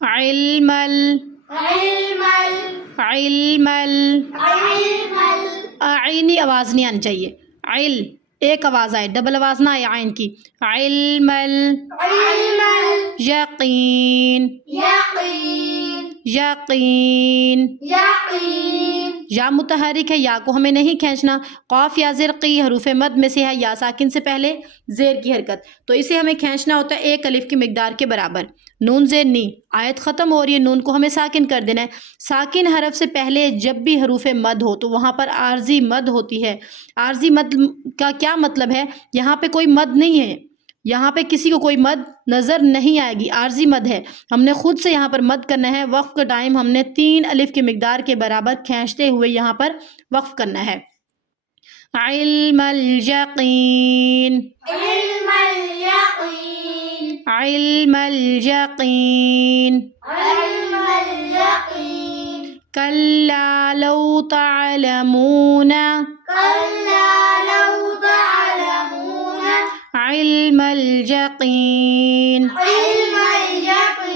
علم ال علم علم ال علم آئینی آواز نہیں آنی چاہیے، عل ایک آواز آئے، ڈبل آواز نہ آئے عین کی، علم ال علم یقین یقین یقین، یقین یا متحرک ہے، یا کو ہمیں نہیں کھینچنا، قاف یا زرقی حروف مد میں سے ہے، یا ساکن سے پہلے زیر کی حرکت، تو اسے ہمیں کھینچنا ہوتا ہے ایک الف کی مقدار کے برابر۔ نون زیر نی، آیت ختم ہو رہی ہے، نون کو ہمیں ساکن کر دینا ہے۔ ساکن حرف سے پہلے جب بھی حروف مد ہو تو وہاں پر عارضی مد ہوتی ہے۔ عارضی مد کا کیا مطلب ہے؟ یہاں پہ کوئی مد نہیں ہے، یہاں پہ کسی کو کوئی مد نظر نہیں آئے گی، عارضی مد ہے، ہم نے خود سے یہاں پر مد کرنا ہے۔ وقف کا ٹائم ہم نے 3 الف کی مقدار کے برابر کھینچتے ہوئے یہاں پر وقف کرنا ہے۔ علم الیقین علم الیقین علم الیقین علم الیقین کلا لو تعلمون کلا لو تعلمون علم الیقین علم الیقین